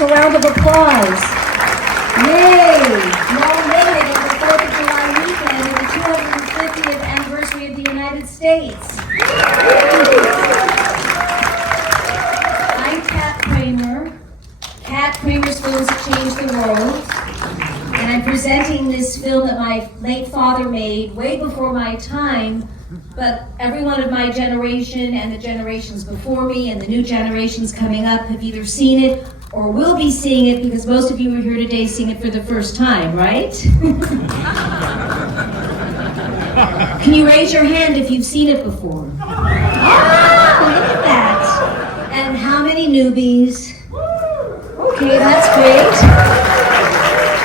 a round of applause. Yay! Long living at the 4th of July weekend and the 250th anniversary of the United States. I'm Kat Kramer. Kat Kramer's Films That Changed the World. And I'm presenting this film that my late father made way before my time, but every one of my generation and the generations before me and the new generations coming up have either seen it or will be seeing it, because most of you are here today seeing it for the first time, right? Can you raise your hand if you've seen it before? Ah, look at that. And how many newbies? Okay, that's great.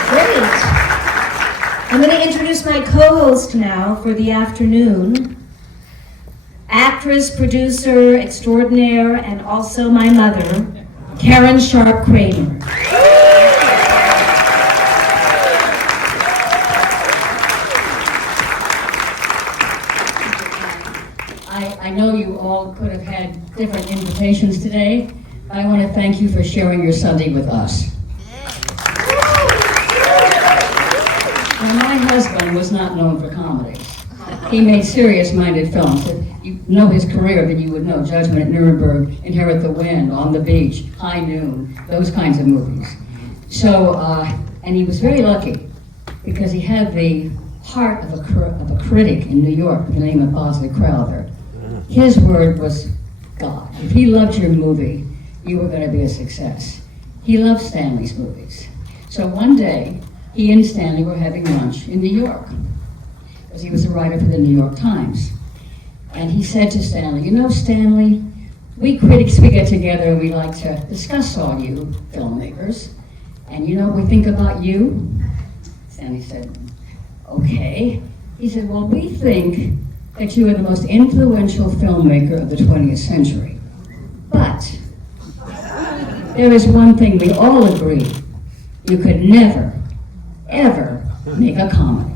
Great. I'm going to introduce my co-host now for the afternoon. Actress, producer extraordinaire, and also my mother, Sharpe Kramer. I know you all could have had different invitations today. I want to thank you for sharing your Sunday with us. Now, my husband was not known for comedy. He made serious-minded films. If you know his career, then you would know Judgment at Nuremberg, Inherit the Wind, On the Beach, High Noon, those kinds of movies. So, and he was very lucky because he had the heart of a critic in New York by the name of Bosley Crowther. His word was God. If he loved your movie, you were going to be a success. He loved Stanley's movies. So one day, he and Stanley were having lunch in New York, because he was a writer for the New York Times. And he said to Stanley, you know, Stanley, we critics, we get together and we like to discuss all you filmmakers. And you know what we think about you? Stanley said, okay. He said, well, we think that you are the most influential filmmaker of the 20th century. But there is one thing we all agree. You could never, ever make a comedy.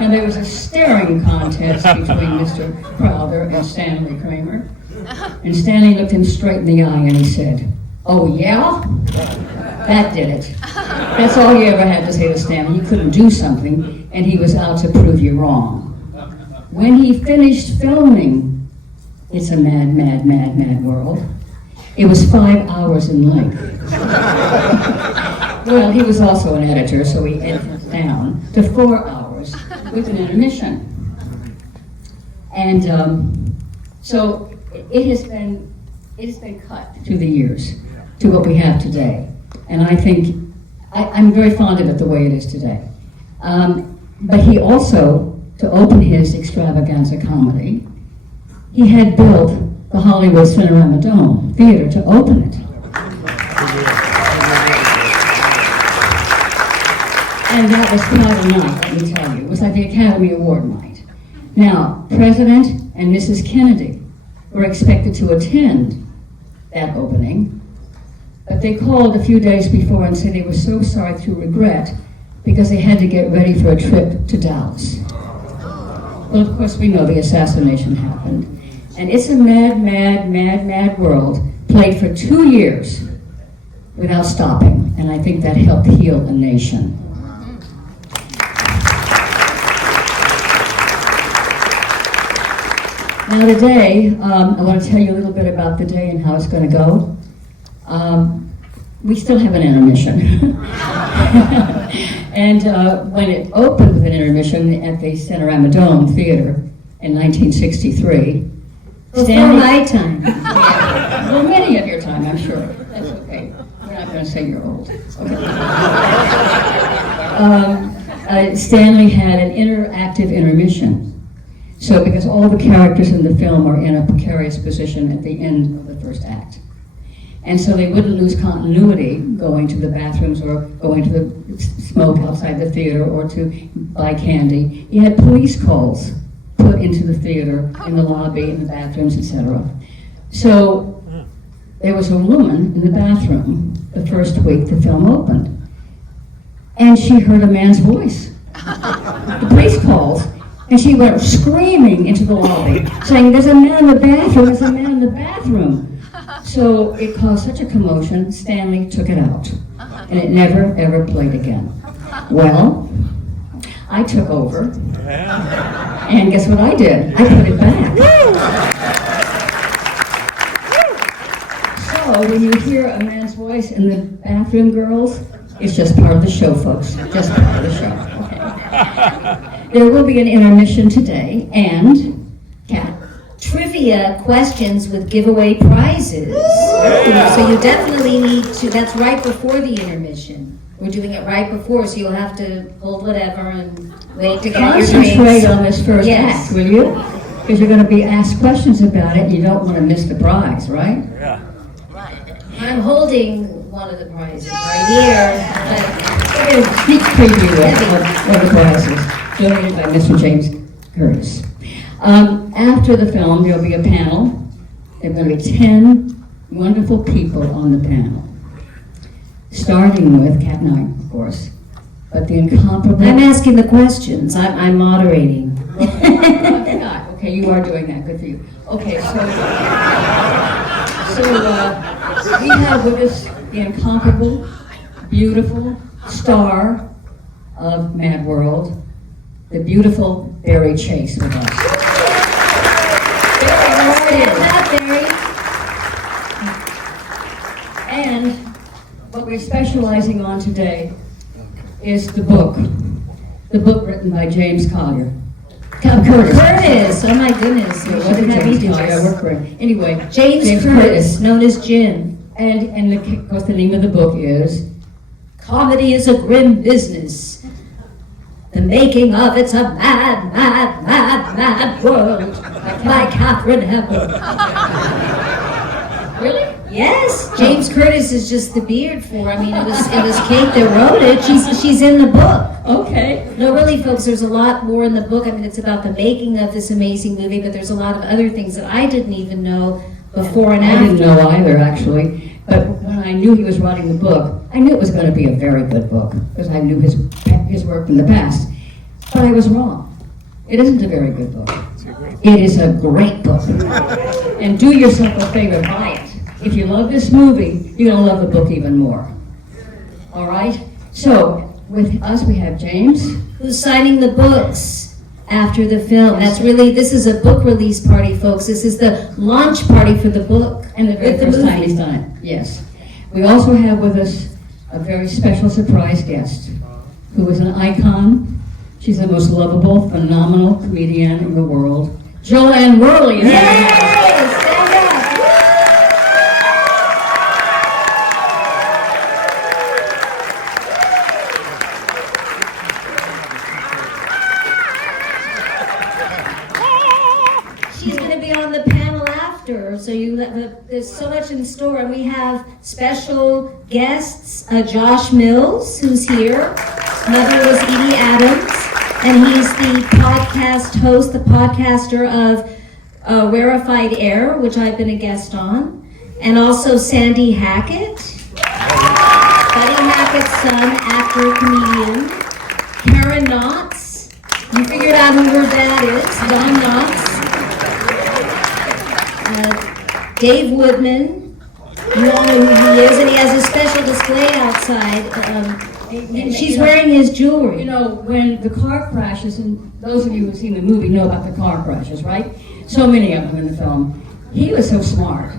And there was a staring contest between Mr. Crowther and Stanley Kramer. And Stanley looked him straight in the eye and he said, oh yeah? That did it. That's all he ever had to say to Stanley. He couldn't do something and he was out to prove you wrong. When he finished filming It's a Mad, Mad, Mad, Mad World, it was 5 hours in length. Well, he was also an editor, so he edited it down to 4 hours with an intermission. And so it has been cut through the years to what we have today. And I think, I'm very fond of it the way it is today. But he also, to open his extravaganza comedy, he had built the Hollywood Cinerama Dome Theater to open it. And that was not enough, let me tell you. It was like the Academy Award night. Now, President and Mrs. Kennedy were expected to attend that opening, but they called a few days before and said they were so sorry through regret because they had to get ready for a trip to Dallas. Well, of course, we know the assassination happened. And It's a Mad, Mad, Mad, Mad World played for 2 years without stopping, and I think that helped heal a nation. Now today, I want to tell you a little bit about the day and how it's going to go. We still have an intermission. And when it opened with an intermission at the Cinerama Dome Theater in 1963, Before my time. Yeah. Well, many of your time, I'm sure. That's okay. We're not going to say you're old. Okay. Stanley had an interactive intermission. So, because all the characters in the film are in a precarious position at the end of the first act. And so they wouldn't lose continuity going to the bathrooms or going to the smoke outside the theater or to buy candy. You had police calls put into the theater, in the lobby, in the bathrooms, etc. So there was a woman in the bathroom the first week the film opened. And she heard a man's voice. The police calls. And she went screaming into the lobby, saying, there's a man in the bathroom, there's a man in the bathroom. So it caused such a commotion, Stanley took it out. And it never, ever played again. Well, I took over. And guess what I did? I put it back. So when you hear a man's voice in the bathroom, girls, it's just part of the show, folks. Just part of the show. Okay. There will be an intermission today, and Kat. Trivia questions with giveaway prizes. So you definitely need to, that's right before the intermission. We're doing it right before, so you'll have to hold whatever and wait to get your Concentrate drinks. on this first Yes. act, will you? Because you're going to be asked questions about it, and you don't want to miss the prize, right? Yeah. I'm holding one of the prizes right here. Here's a sneak preview of the prize is donated by Mr. James Curtis. After the film, there'll be a panel. There are going to be 10 wonderful people on the panel. Starting with Kat and I, of course. But the incomparable... I'm asking the questions. I'm moderating. Okay, you are doing that. Good for you. Okay, so we have with us the incomparable, beautiful star of Mad World, the beautiful Barry Chase with us. And what we're specializing on today is the book written by James Collier. Curtis! Oh my goodness. It What wasn't did James we do? Collier, I work for him. Anyway, James Curtis, known as Jim. And of course the name of the book is Comedy is a grim business. The making of it's a mad, mad, mad, mad world. By Catherine Hepburn. Really? Yes, James Curtis is just the beard for. I mean, it was Kate that wrote it. She's in the book. Okay. No, really, folks, there's a lot more in the book. I mean, it's about the making of this amazing movie, but there's a lot of other things that I didn't even know before and I after. didn't know either, actually. But when I knew he was writing the book, I knew it was going to be a very good book because I knew his work from the past. But I was wrong. It isn't a very good book. It is a great book. And do yourself a favor, buy it. If you love this movie, you're going to love the book even more. All right? So, with us, we have James. Who's signing the books after the film. This is a book release party, folks. This is the launch party for the book. And the very first time he's done it. Yes. We also have with us a very special surprise guest who is an icon. She's the most lovable, phenomenal comedian in the world. Joanne Worley is here. Stand up! She's going to be on the panel after, so there's so much in store. And we have special guests, Josh Mills, who's here. His mother was Edie Adams. And he's the podcast host, the podcaster of Rarefied Air, which I've been a guest on. And also Sandy Hackett, Buddy Hackett's son, actor, comedian. Karen Knotts, you figured out who her dad is, Don Knotts. Dave Woodman, you all know who he is, and he has a special display outside. And she's wearing his jewelry. You know, when the car crashes, and those of you who've seen the movie know about the car crashes, right? So many of them in the film. He was so smart.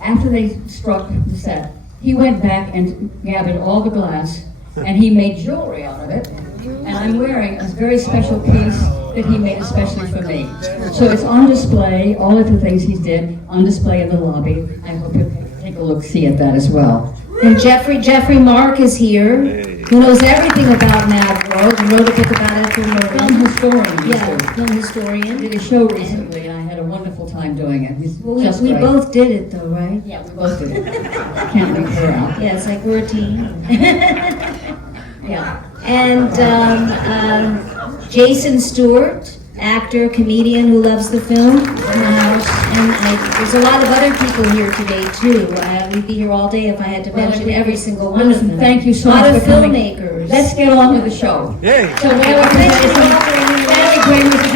After they struck the set, he went back and gathered all the glass, and he made jewelry out of it. And I'm wearing a very special piece that he made especially for me. So it's on display, all of the things he did, on display in the lobby. I hope you take a look, see at that as well. And Jeffrey Mark is here, who knows everything about Mad World and wrote a book about it for Film historian. Yeah, film historian. Did a show recently, and I had a wonderful time doing it. He's Well, just we great. both did it though, right? Yeah, we both did it. Can't leave her out. Yeah, it's like we're a team. Yeah. And Jason Stewart, actor, comedian who loves the film in the house. And there's a lot of other people here today too. We'd be here all day if I had to mention every single one of them. Thank you so A lot much of for coming. filmmakers. Let's get on with the show. Yay! So we have a presentation. Sandy Gramer's